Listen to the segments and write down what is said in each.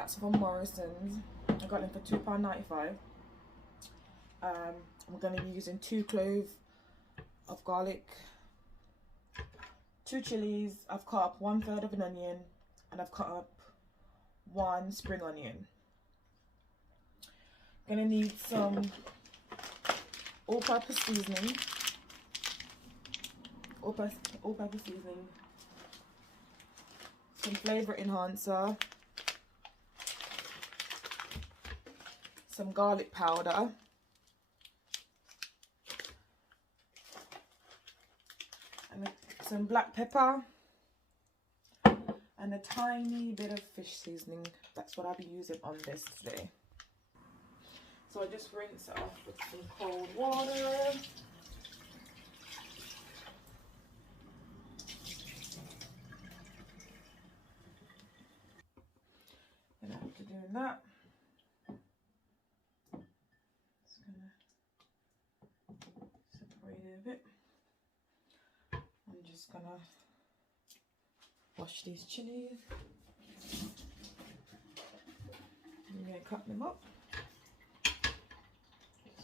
that's from Morrison's. I got them for £2.95. I'm going to be using 2 cloves of garlic, 2 chilies. I've cut up 1/3 of an onion, and I've cut up 1 spring onion. Gonna need some all-purpose seasoning. All-purpose seasoning. Some flavor enhancer. Some garlic powder. And some black pepper. And a tiny bit of fish seasoning. That's what I'll be using on this today. So I just rinse it off with some cold water. And after doing that, just gonna separate it a bit. I'm just gonna wash these chilies. I'm gonna cut them up.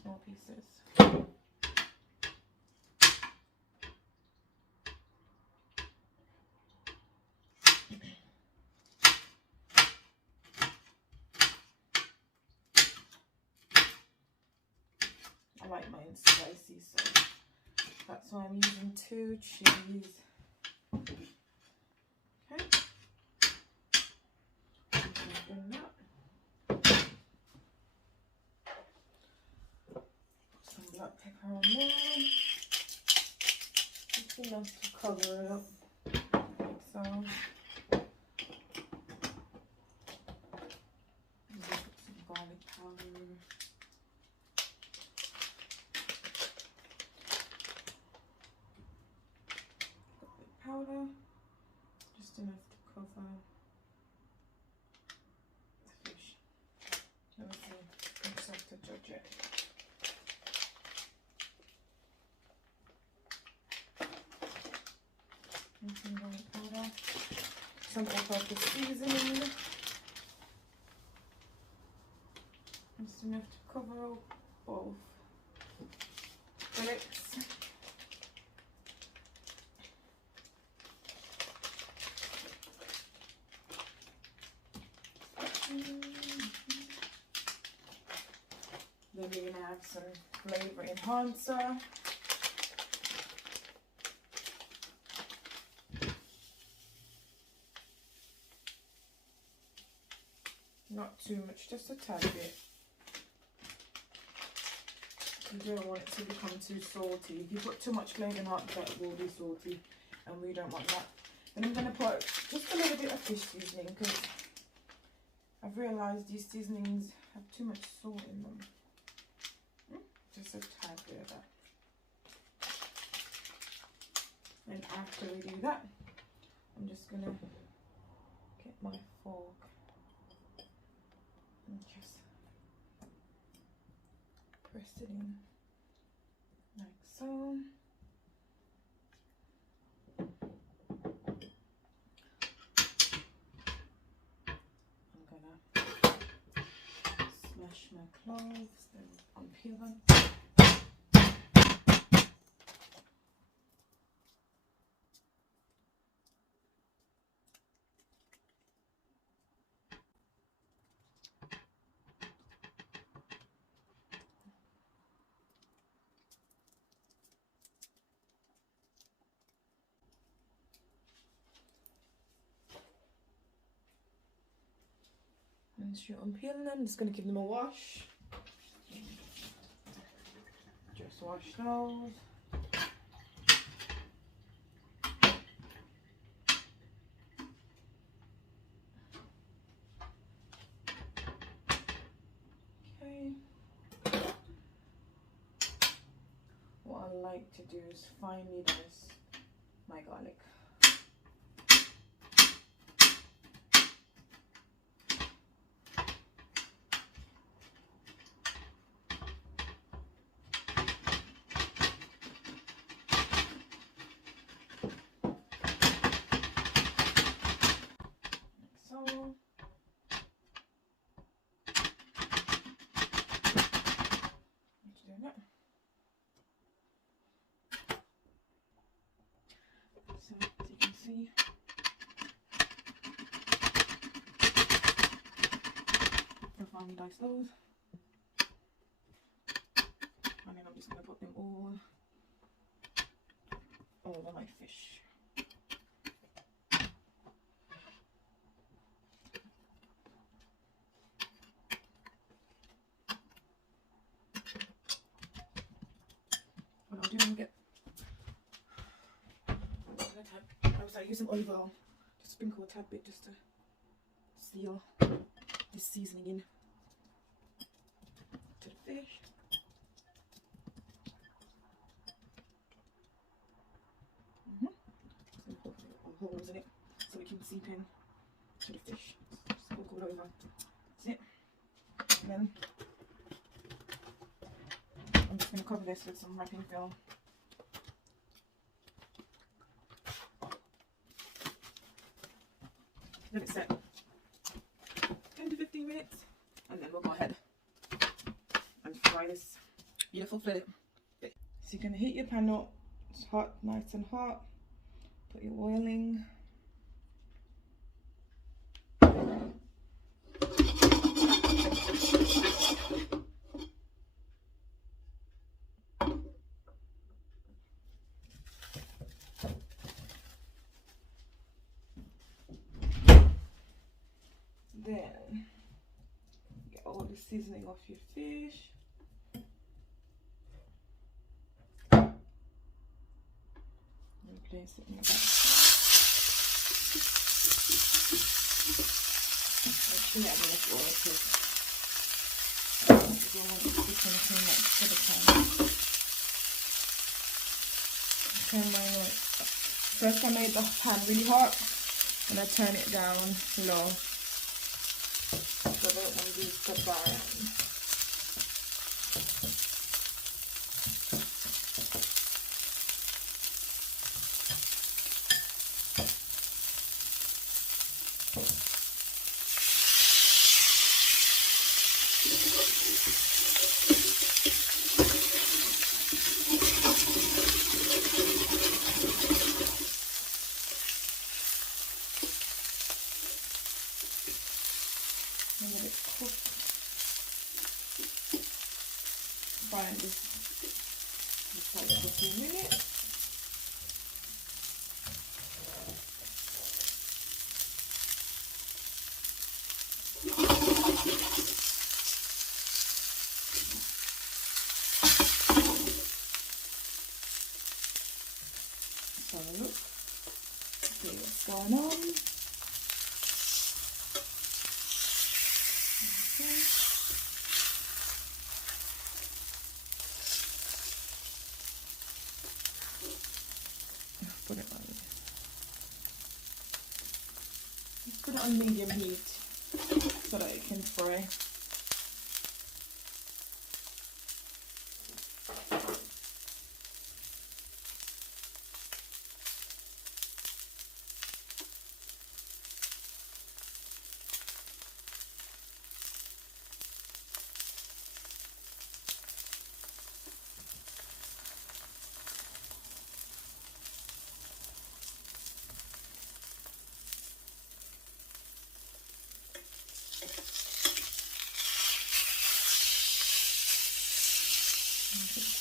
Small pieces. I like mine spicy, so that's why I'm using 2 chilies. Okay. Bring that. Black pepper on there, just enough to cover it up, like so. And put some garlic powder. Garlic powder, just enough to cover the fish. Let me see, I just have to judge it. Some garlic powder, some all-purpose seasoning, just enough to cover both fillets. Then we're going to have some flavor enhancer. Not too much, just a tad bit. You don't want it to become too salty. If you put too much flavor in it, that will be salty, and we don't want that. Then I'm going to put just a little bit of fish seasoning, because I've realised these seasonings have too much salt in them. Just a tad bit of that. And after we do that, I'm just going to get my fork and just press it in like so. I'm gonna smash my cloves, then unpeel them. Once you unpeel them, I'm just going to give them a wash. Just wash those. Okay. What I like to do is finely dice my garlic. nicely. I'll finally dice those. And then I'm just going to put them all over my fish. What I'll do is get I was using olive oil to sprinkle a tad bit just to seal this seasoning in to the fish. So put holes in it so it can seep in to the fish. Just sprinkle it over. That's it. And then I'm just going to cover this with some wrapping film. Let it set 10 to 15 minutes, and then we'll go ahead and fry this beautiful fillet. So you're going to heat your pan up. It's hot, nice and hot. Put your oil in. Then get all the seasoning off your fish. And place it in the back. Actually, add enough oil because you don't want to cook anything much for the pan. First I made the pan really hot and I turn it down low. So I don't want to use the burn. And let it cook. Fry this side for a few minutes. So look, see what's going on. Okay. Put it on. Just put it on medium heat so that it can fry.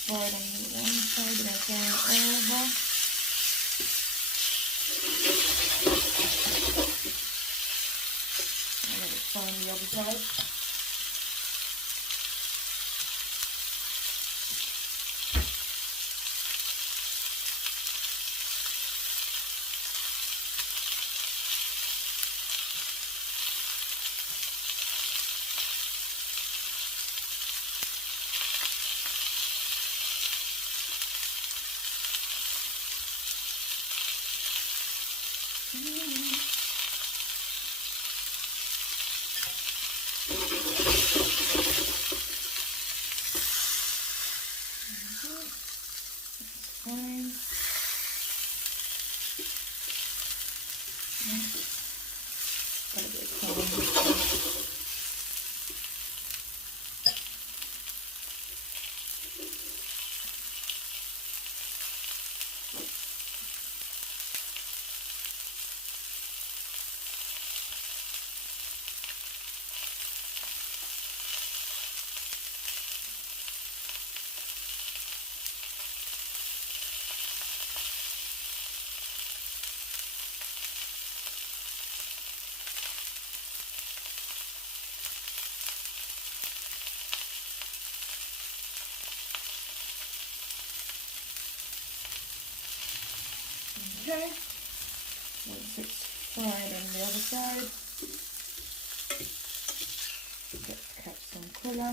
Fry it on the one side and I turn it over. And let it fry on the other side. Fine. Got a bit of color. Okay, once it's fried on the other side, get cap some colour.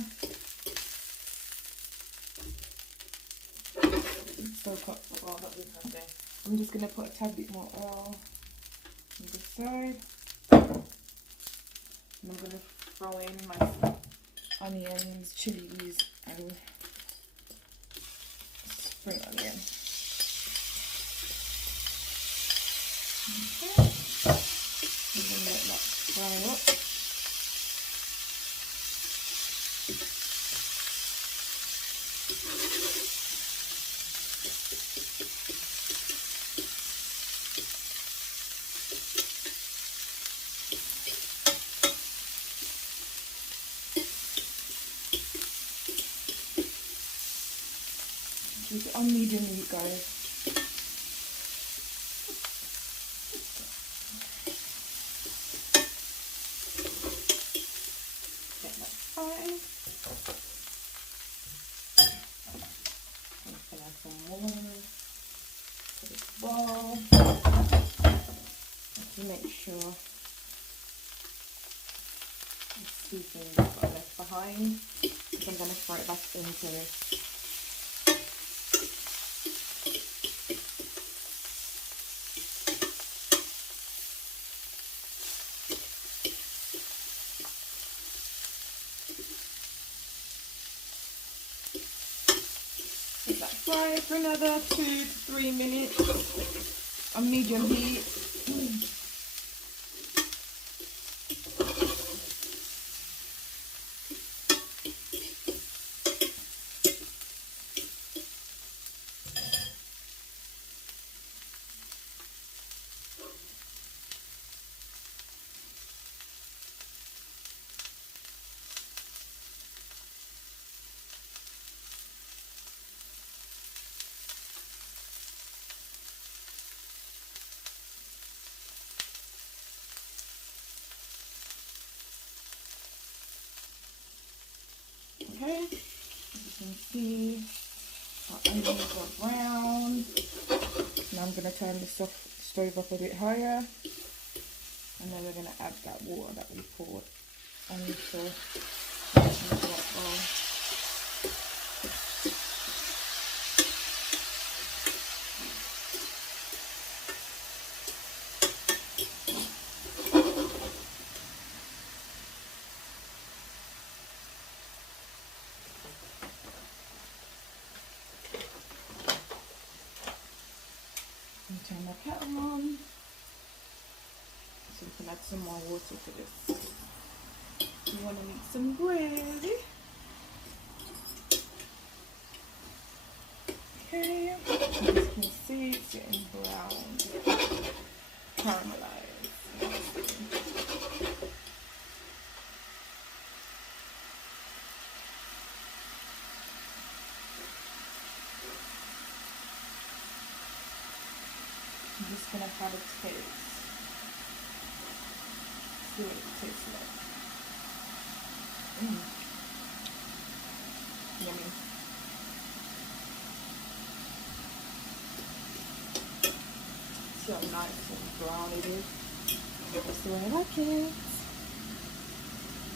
Soak up the oil that we have there. I'm just going to put a tad bit more oil on this side. And I'm going to throw in my onions, chilies, and spring onion. Okay. I'm going to let that fry up. Keep it on medium heat, guys. Get that fine. I'm just gonna add some water to this bowl to make sure the seasoning got left behind. So I'm gonna throw it back into this. Let that fry for another 2 to 3 minutes on medium heat. Okay, as you can see, our onions are brown. Now I'm going to turn the stove up a bit higher, and then we're going to add that water that we poured on the bowl. Turn the kettle on, so we can add some more water to this. You want to make some gravy. Okay, as you can see, it's getting brown, caramelized. I'm just going to have a taste. See what it tastes like. Yummy. See how nice and brown it is. That's the way I like it.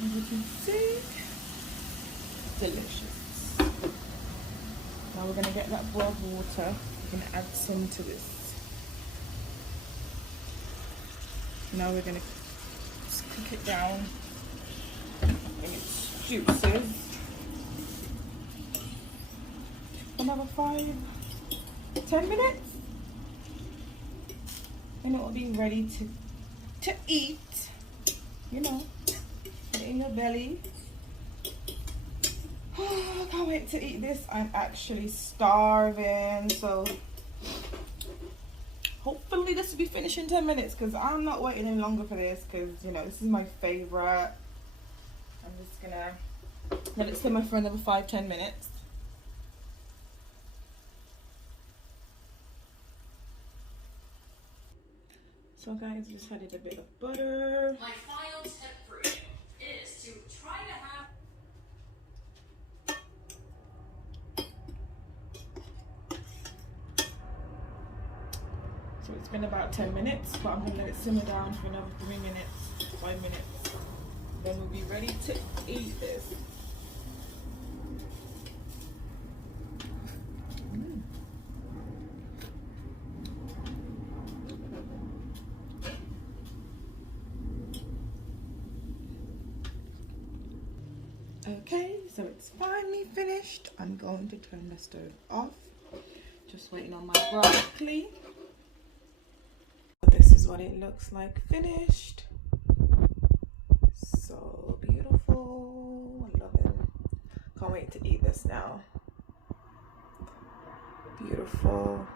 As you can see, delicious. Now we're going to get that boiled water. We're going to add some to this. Now we're going to just cook it down in its juices. Another 5-10 minutes, and it will be ready to eat. You know, put it in your belly. I can't wait to eat this. I'm actually starving, so hopefully this will be finished in 10 minutes, because I'm not waiting any longer for this, because you know this is my favorite. I'm just gonna let it simmer for another 5-10 minutes. So guys, just added a bit of butter. My final tip for you is to try to have So It's been about 10 minutes, but I'm gonna let it simmer down for another 3 minutes, 5 minutes. Then we'll be ready to eat this. Okay, so it's finally finished. I'm going to turn the stove off. Just waiting on my broccoli. This is what it looks like finished. So beautiful. I love it. Can't wait to eat this now. Beautiful.